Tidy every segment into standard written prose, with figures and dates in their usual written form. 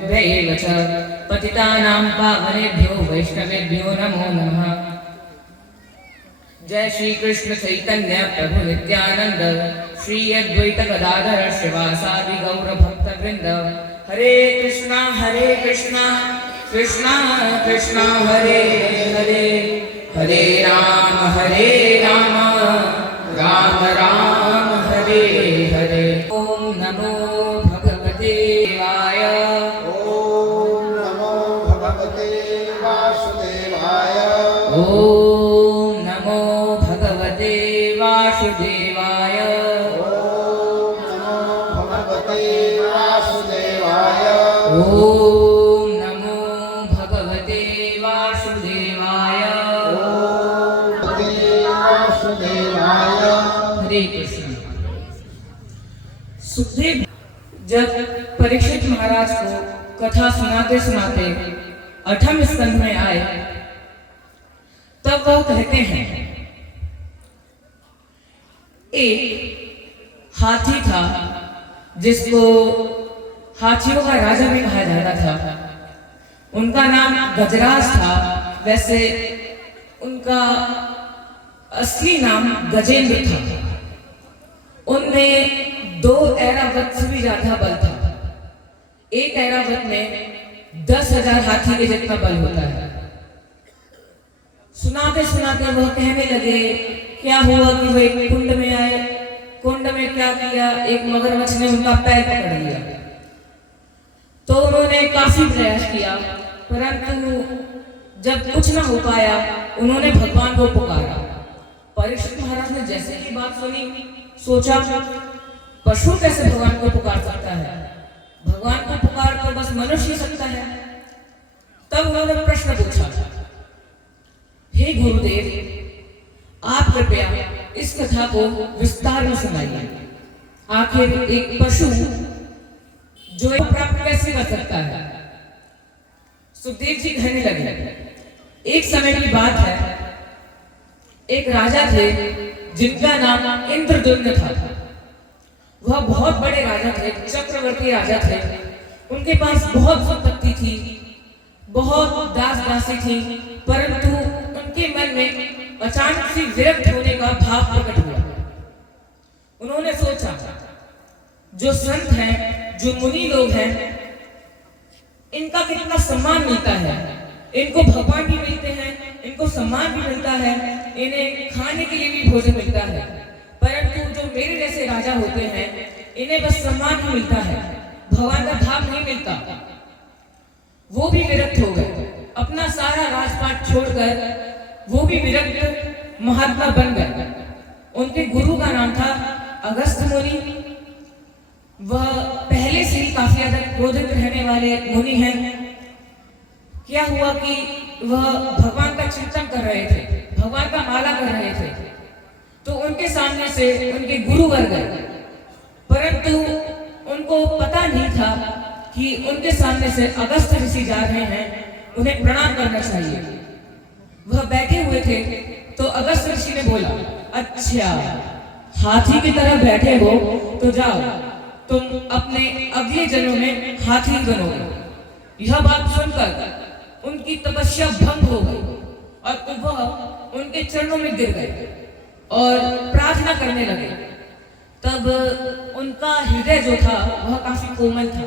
गुरुभ्यैव च पतितानां पावनेभ्यो वैष्णवेभ्यो नमो नमः। जय श्री कृष्ण चैतन्य प्रभु नित्यानंद श्री अद्वैत गदाधर श्रीवासादि गौर भक्त वृंद। हरे कृष्णा कृष्णा कृष्णा हरे हरे, हरे राम राम राम हरे हरे। ओम नमो भगवते वाय, ओम नमो भगवते वासुदेवाय, ओम नमो भगवते वासुदेवाय, ओम नमो भगवते वासुदेवाय, ओम नमो भगवते वासुदेवाय, ओम भगवते वासुदेवाय। हरे कृष्ण। सुखदेव जब परीक्षित महाराज को कथा सुनाते सुनाते 8वें स्कंध में आए तब वह कहते हैं, एक हाथी था जिसको हाथियों का राजा भी कहा जाता था। उनका नाम गजराज था। वैसे उनका असली नाम गजेंद्र था। उनमें 2 ऐरावत से भी ज्यादा बल था। एक ऐरावत में 10,000 हाथी के जितना बल होता है। सुनाते सुनाते वह कहने लगे, क्या हुआ कि वह एक कुंड में आए। कुंड में क्या किया, एक मगरमच्छ ने उनका पैर पकड़ लिया। तो उन्होंने काफी प्रयास किया, परंतु जब कुछ ना हो पाया उन्होंने भगवान को पुकारा। परीक्षित महाराज ने जैसे ही बात सुनी सोचा, पशु कैसे भगवान को पुकार सकता है, भगवान को पुकार तो बस मनुष्य ही सकता है। तब उन्होंने प्रश्न पूछा, हे गुरुदेव, आप कृपया इस कथा को विस्तार में सुनाइए। आखिर एक पशु जो प्राप्त कैसे कर सकता है। सुखदेव जी कहने लगे, एक समय की बात है, एक राजा थे जिनका नाम इंद्रद्युम्न था। वह बहुत बड़े राजा थे, चक्रवर्ती राजा थे। उनके पास बहुत संपत्ति थी, बहुत दास दासी थी, परंतु उनके मन में अचानक से विरक्त होने का भाव प्रकट हुआ। उन्होंने सोचा, जो संत हैं, जो मुनि लोग हैं, इनका कितना सम्मान मिलता है, इनको भगवान भी मिलते हैं, इनको सम्मान भी मिलता है, इन्हें खाने के लिए भी भोजन मिलता है, परंतु जो मेरे जैसे राजा होते हैं इन्हें बस सम्मान ही मिलता है, भगवान का धाम नहीं मिलता। वो भी विरक्त हो गए, अपना सारा राजपाट छोड़कर वो भी विरक्त महात्मा बन गए। उनके गुरु का नाम था अगस्त्य मुनि। वह पहले से ही काफी ज्यादा क्रोधित रहने वाले मुनि हैं। क्या हुआ कि वह भगवान का चिंतन कर रहे थे, भगवान का माला कर रहे थे, तो उनके सामने से उनके गुरुवर गए, परंतु उनको पता नहीं था कि उनके सामने से अगस्त्य ऋषि जा रहे हैं, उन्हें प्रणाम करना चाहिए। वह बैठे हुए थे तो अगस्त्य ऋषि ने बोला, अच्छा हाथी की तरह बैठे हो तो जाओ, तुम अपने अगले जन्म में हाथी बनोगे। यह बात सुनकर उनकी तपस्या भंग हो गई और वह उनके चरणों में गिर गए और प्रार्थना करने लगे। तब उनका हृदय जो था वह काफी कोमल था।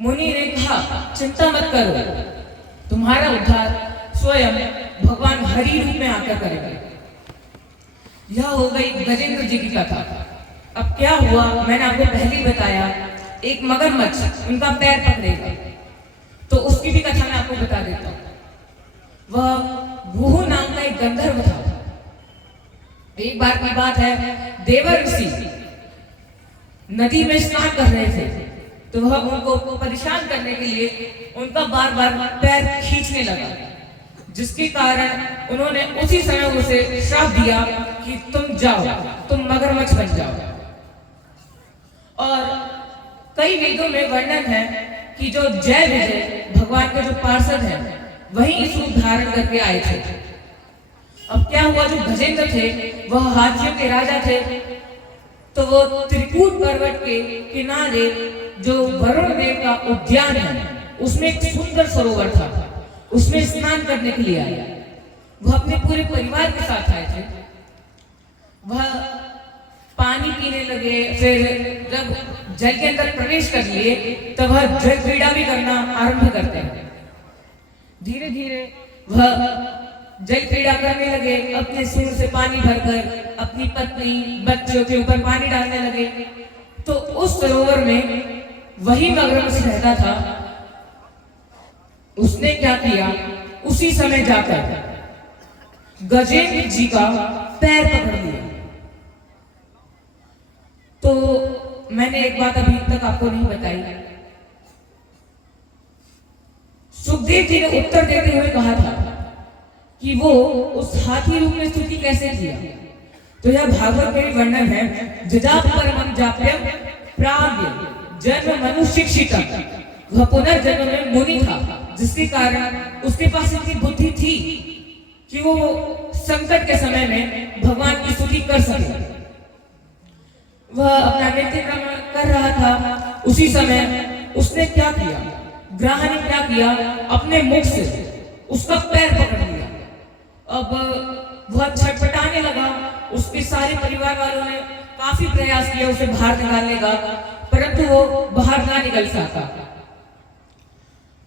मुनि ने कहा, चिंता मत करो, तुम्हारा उद्धार स्वयं भगवान हरि रूप में आकर करेंगे। यह हो गई गजेंद्र जी की कथा। अब क्या हुआ, मैंने आपको पहले ही बताया, एक मगरमच्छ उनका पैर पकड़ेगा, तो उसकी भी कथा मैं आपको बता देता हूँ। वह भूहु नाम का एक गंधर्व था। एक बार की बात है, देवर ऋषि नदी में स्नान कर रहे थे, तो वह उनको परेशान करने के लिए उनका बार बार पैर खींचने लगा, जिसके कारण उन्होंने उसी समय उसे श्राप दिया कि तुम जाओ, तुम मगरमच्छ बन जाओ। और कई वेदों में वर्णन है कि जो जय विजय भगवान के जो पार्षद हैं वही इस रूप धारण करके आए थे। अब क्या हुआ, जो गजेंद्र थे वह हाथियों के राजा थे, तो वो त्रिकूट पर्वत के किनारे जो वरुण देव का उद्यान है उसमें एक सुंदर सरोवर था, उसमें स्नान करने के लिए आया। वह अपने पूरे परिवार के साथ आए थे। वह पानी पीने लगे, फिर जब जल के अंदर प्रवेश कर लिए तब वह जल क्रीड़ा भी करना आरंभ करते हैं। धीरे धीरे वह जल क्रीड़ा करने लगे, अपने सूंड से पानी भरकर अपनी पत्नी बच्चों के ऊपर पानी डालने लगे। तो उस सरोवर में वही मगरमच्छ रहता था। उसने क्या किया, उसी समय जाकर गजेंद्र जी का पैर पकड़ लिया। तो मैंने एक बात अभी तक आपको नहीं बताई। सुखदेव जी ने उत्तर देते हुए कहा था कि वो उस हाथी रूप में स्तुति कैसे किया। तो यह भागवत में भी वर्णन है। जजाप परमं जाप्यम प्राग्य जन्म मनुशिक्षितम। वह पुनर्जन्म में मुनि था, जिसके कारण उसके पास इतनी बुद्धि थी कि वो संकट के समय में भगवान की स्तुति कर सके। वह अपना नित्य कर्म कर रहा था, उसी समय उसने क्या किया, ग्राह ने क्या किया, अपने मुख से उसका पैर पकड़ लिया। अब वह छटपटाने लगा। उसके सारे परिवार वालों ने काफी प्रयास किया उसे बाहर निकालने का, परंतु वो बाहर ना निकल सका।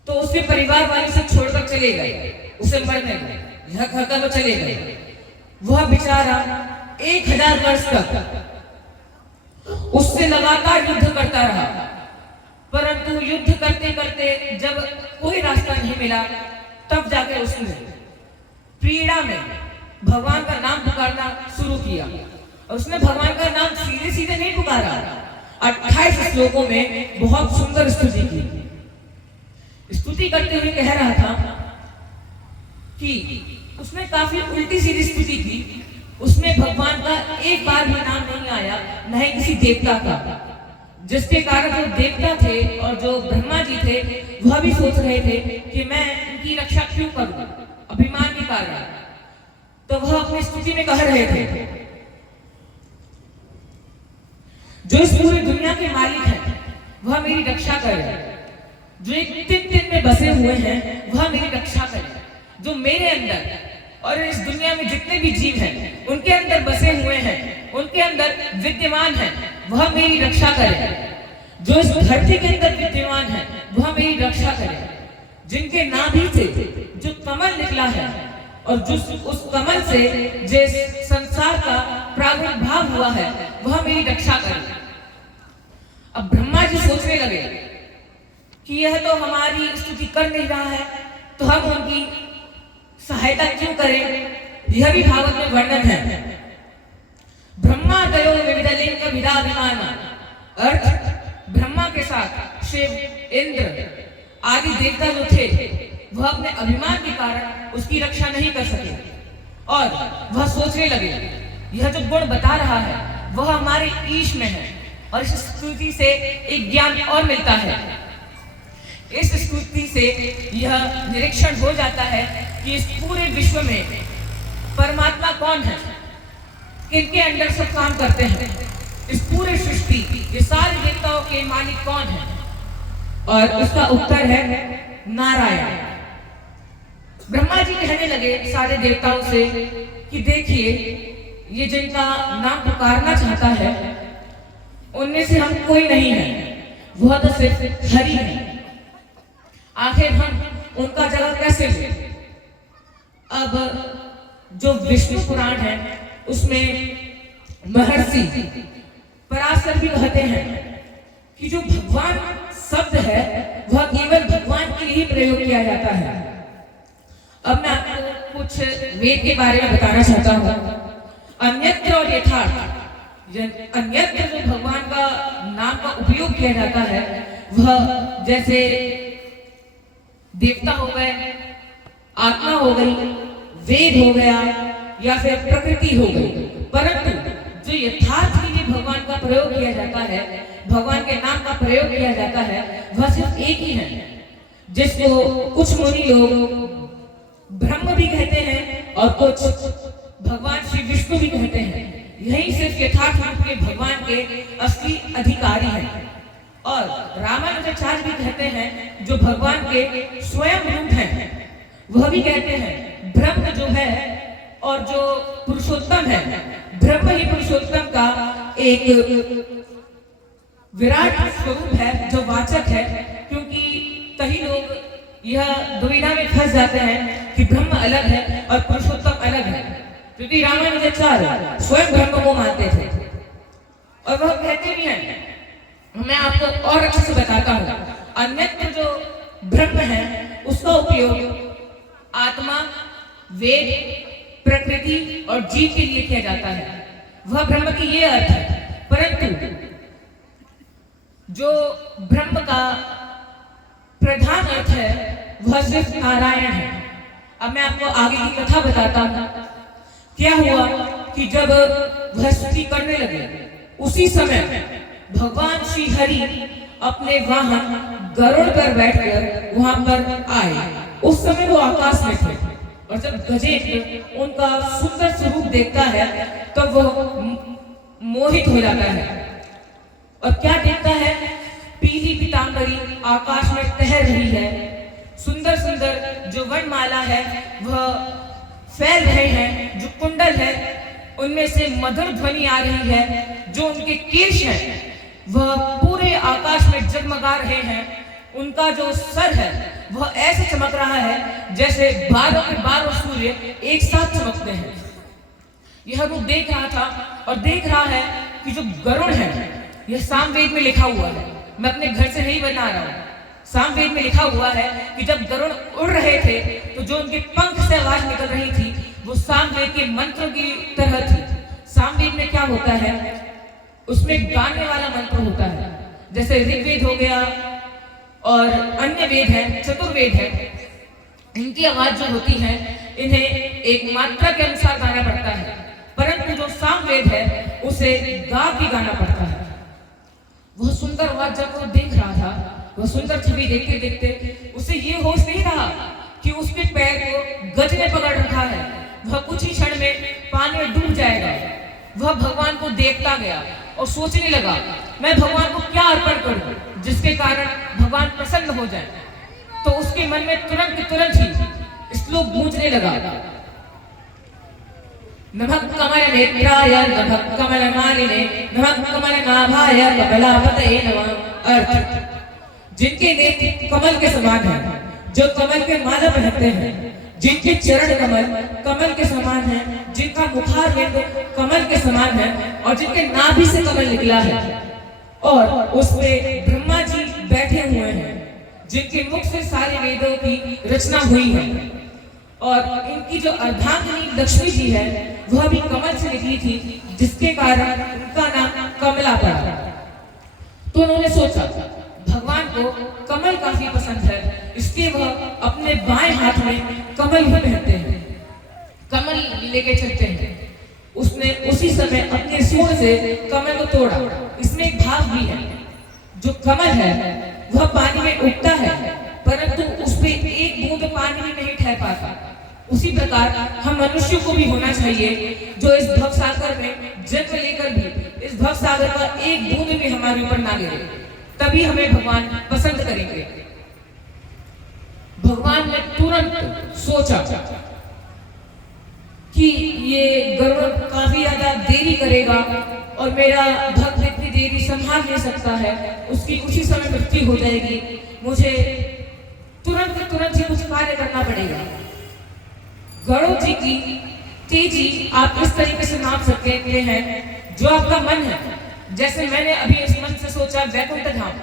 तो उसके परिवार वाले उसे छोड़कर चले गए, उसे मरने गए, यह कहकर वो चले गए। वह बेचारा 1000 वर्ष तक उससे लगातार युद्ध करता रहा, परंतु युद्ध करते करते जब कोई रास्ता नहीं मिला, तब जाके उसने पीड़ा में भगवान का नाम पुकारना शुरू किया। और उसने भगवान का नाम सीधे सीधे नहीं पुकारा, 28 श्लोकों में बहुत सुंदर स्तुति की। स्तुति करते हुए कह रहा था कि उसने काफी उल्टी सीधी स्तुति की। उसमें भगवान का एक बार भी नाम नहीं आया, न ही किसी देवता का, जिसके कारण जो देवता थे और जो ब्रह्मा जी थे वह भी सोच रहे थे कि मैं इनकी रक्षा क्यों करूं, अभिमान के कारण। तो वह अपनी स्तुति में कह रहे थे, जो इस पूरी दुनिया के मालिक हैं वह मेरी रक्षा करे, जो एक तिन में बसे हुए हैं वह मेरी रक्षा करे, जो मेरे अंदर और इस दुनिया में जितने भी जीव हैं उनके अंदर बसे हुए हैं, उनके अंदर विद्यमान हैं, वह मेरी रक्षा करे, जो इस धरती के अंदर विद्यमान है वह मेरी रक्षा करे, जिनके नाभि से जो कमल निकला है और जो उस कमल से जिस संसार का प्रादुर्भाव हुआ है वह मेरी रक्षा करे। अब ब्रह्मा जी सोचने लगे कि यह तो हमारी स्तुति कर नहीं रहा है, तो हम उनकी सहायता क्यों करें। यह भी भागवत में वर्णन है। ब्रह्मा दयो विविधलिंग विदाभिमान, अर्थ ब्रह्मा के साथ शिव, इंद्र आदि देवता जो थे वह अपने अभिमान के कारण उसकी रक्षा नहीं कर सके। और वह सोचने लगे यह जो गुण बता रहा है वह हमारे ईश में है, और इस स्तुति से एक ज्ञान और मिलता है। इस स्तुति से यह निरीक्षण हो जाता है कि इस पूरे विश्व में परमात्मा कौन है, किनके अंडर सब काम करते हैं, इस पूरे सृष्टि ये सारे देवताओं के मालिक कौन है। और उसका उत्तर है नारायण। ब्रह्मा जी कहने लगे सारे देवताओं से कि देखिए ये जिनका नाम पुकारना चाहता है उनमें से हम कोई नहीं है, वह तो सिर्फ हरि है, आखिर हम उनका जगह कैसे लें। अब जो विष्णु पुराण है उसमें महर्षि पराशर भी कहते हैं कि जो भगवान शब्द है वह केवल भगवान के लिए ही प्रयोग किया जाता है। अब मैं आपको कुछ वेद के बारे में बताना चाहता हूँ। अन्यत्र और यथार्थ, अन्यत्र जो भगवान का नाम का उपयोग किया जाता है वह जैसे देवता हो गए, आत्मा हो गई, वेद हो गया या फिर प्रकृति हो गई, परंतु जो यथार्थ के लिए भगवान का प्रयोग किया जाता है, भगवान के नाम का प्रयोग किया जाता है वह सिर्फ एक ही है, जिसको कुछ मुनि लोग ब्रह्म भी कहते हैं और कुछ भगवान श्री विष्णु भी कहते हैं। यही सिर्फ यथार्थ रूप के भगवान के असली अधिकारी हैं। और रामानुजाचार्य भी कहते हैं जो भगवान के स्वयं रूप हैं, वह भी कहते हैं ब्रह्म जो है और जो पुरुषोत्तम है, ब्रह्म ही पुरुषोत्तम का एक विराट स्वरूप है जो वाचक है। क्योंकि कई लोग यह दुविधा में फंस जाते हैं कि ब्रह्म अलग है और पुरुषोत्तम अलग है, क्योंकि रामानुजाचार्य स्वयं ब्रह्म को मानते थे और वह कहते भी हैं। मैं आपको और अच्छे से बताता हूँ, अन्यत्र जो ब्रह्म है उसका उपयोग आत्मा, वेद, प्रकृति और जीव के लिए किया जाता है, वह ब्रह्म की ये अर्थ है। परंतु जो ब्रह्म का प्रधान अर्थ है वह सिर्फ नारायण है। अब मैं आपको आगे की कथा बताता हूँ। क्या हुआ कि जब वह स्तुति करने लगे, उसी समय भगवान श्री हरि अपने वाहन गरुड़ पर बैठकर वहां पर आए। उस समय वो आकाश में थे और जब गजेंद्र उनका सुंदर स्वरूप देखता है तो वो मोहित हो जाता है और क्या देखता है, पीली पीतांबरी आकाश में तैर रही है, सुंदर सुंदर जो वनमाला है वह फैल रहे हैं, जो कुंडल है उनमें से मधुर ध्वनि आ रही है, जो उनके केश हैं वह पूरे आकाश में जगमगा रहे हैं, उनका जो सर है वह ऐसे चमक रहा है जैसे 12 के 12 सूर्य एक साथ चमकते हैं। यह रूप देख रहा था और देख रहा है कि जो गरुड़ है यह सामवेद में लिखा हुआ है, मैं अपने घर से नहीं बना रहा हूँ। सामवेद में लिखा हुआ है कि जब गरुड़ उड़ रहे थे तो जो उनके पंख से आवाज निकल रही थी वो सामवेद के मंत्रों की तरह थी। सामवेद में क्या होता है, उसमें गाने वाला मंत्र होता है, जैसे ऋग्वेद हो गया और अन्य वेद है, चतुर्वेद है, इनकी आवाज जो होती है इन्हें एक मात्रा के अनुसार गाना पड़ता है, परंतु जो सामवेद है उसे गा के गाना पड़ता है। वह सुंदर आवाज जब वो देख रहा था, वह सुंदर छवि देखते देखते उसे ये होश नहीं रहा कि उसके पैर को गज ने पकड़ रखा है, वह कुछ ही क्षण में पानी में डूब जाएगा। वह भगवान को देखता गया और सोचने लगा, मैं भगवान को क्या अर्पण करूं जिसके कारण भगवान प्रसन्न हो जाए। तो उसके मन में तुरंत ही श्लोक गूंजने लगा, नमः कमल नेत्राय नमः कमल मालिने नमः कमल नाभाय कमलापतये नमः। अर्थ, जिनके नेत्र कमल के समान हैं, जो कमल के माला पहनते हैं, जिनके चरण कमल कमल के समान हैं, जिनका मुखार बिंदु कमल के समान है और जिनके नाभि से कमल निकला है और उसमें ब्रह्मा जी बैठे हुए हैं, जिनके मुख से सारे वेदों की रचना हुई है और इनकी जो अर्धांगिनी लक्ष्मी जी है वह भी कमल से निकली थी, जिसके कारण उनका नाम कमला पड़ा। तो उन्होंने सोचा भगवान को कमल काफी पसंद है, इसलिए वह अपने बाएं हाथ में कमल ही पहनते हैं, कमल लेके चलते हैं। उसने उसी समय अपने सूंड से कमल को तोड़ा। इसमें एक भाव भी है, जो कमल है वह पानी में उगता है परंतु उस पे एक बूंद पानी में नहीं ठहर पाता। उसी प्रकार हम मनुष्य को भी होना चाहिए जो इस भव सागर में जन्म लेकर भी इस भव सागर का एक बूंद भी हमारे ऊपर ना गिरे, तभी हमें भगवान पसंद करेंगे। भगवान ने तुरंत सोचा कि ये गरुड़ काफी ज्यादा देरी करेगा और मेरा भक्त इतनी देरी संभाल नहीं सकता है, उसकी उसी समय मृत्यु हो जाएगी, मुझे तुरंत ही कुछ कार्य करना पड़ेगा। गरुड़ जी की तेजी आप इस तरीके से नाप सकते हैं, जो आपका मन है। जैसे मैंने अभी इस मन से सोचा वैकुंठ धाम,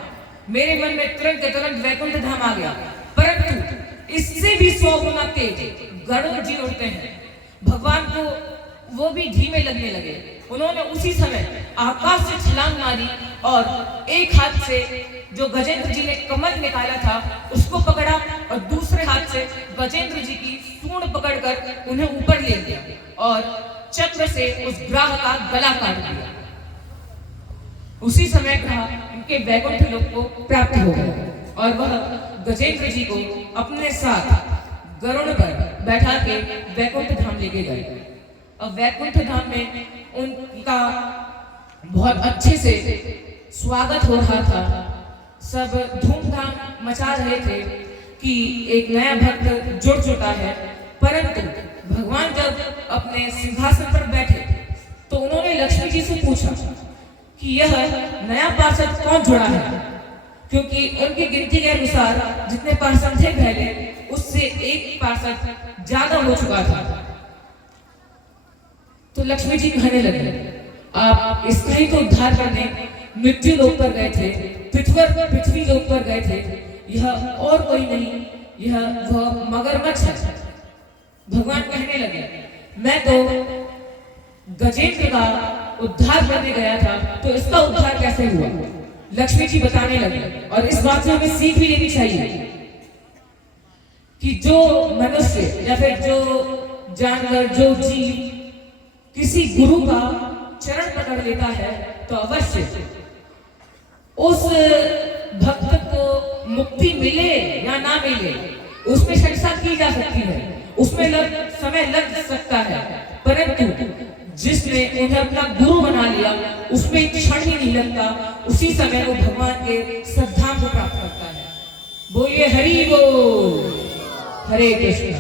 मेरे मन में तुरंत वैकुंठ धाम आ गया, परंतु इससे भी 100 गुना तेज गरुड़ जी उड़ते हैं। भगवान को वो भी धीमे लगने लगे। उन्होंने उसी समय आकाश से छलांग मारी और एक हाथ से जो गजेंद्र जी ने कमल निकाला था उसको पकड़ा और दूसरे हाथ से गजेंद्र जी की सूंड पकड़कर उन्हें ऊपर ले गया और चक्र से उस ग्राह का गला काट दिया। उसी समय ग्राह उनके वैकुंठ लोक को प्राप्त हो गया और वह गजेंद्र जी को अपने साथ गरुड़ पर बैठा के वैकुंठ धाम लेके गए। और वैकुंठ धाम में उनका बहुत अच्छे से स्वागत हो रहा था सब धूमधाम मचा रहे थे कि एक नया भक्त जुड़ चुका है। परंतु भगवान जब अपने सिंहासन पर बैठे तो उन्होंने लक्ष्मी जी से पूछा कि यह नया पार्षद कौन जुड़ा है, क्योंकि उनकी गिनती के अनुसार जितने पार्षद थे पहले उससे एक पार्षद ज्यादा हो चुका था। तो लक्ष्मी जी कहने लगे, आप इसका ही तो उद्धार करने मृत्यु लोक पर गए थे, पृथ्वी लोक पर गए थे। यह और कोई नहीं, यह वह मगरमच्छ है। भगवान कहने लगे, मैं तो गजेंद्र का उद्धार करने गया था, तो इसका उद्धार कैसे हुआ? लक्ष्मी जी बताने लगे। और इस बात से हमें सीख भी लेनी चाहिए कि जो मनुष्य या फिर जो जानवर, जो जीव किसी गुरु का चरण पकड़ लेता है तो अवश्य उस भक्त को मुक्ति मिले या ना मिले उसमें चर्चा की जा सकती है, उसमें समय लग सकता है। परंतु जिसने उन्हें अपना गुरु बना लिया उसमें एक क्षण ही नहीं लगता, उसी समय वो भगवान के श्रद्धा को प्राप्त करता है। बोलिए हरि बोल, हरे कृष्ण।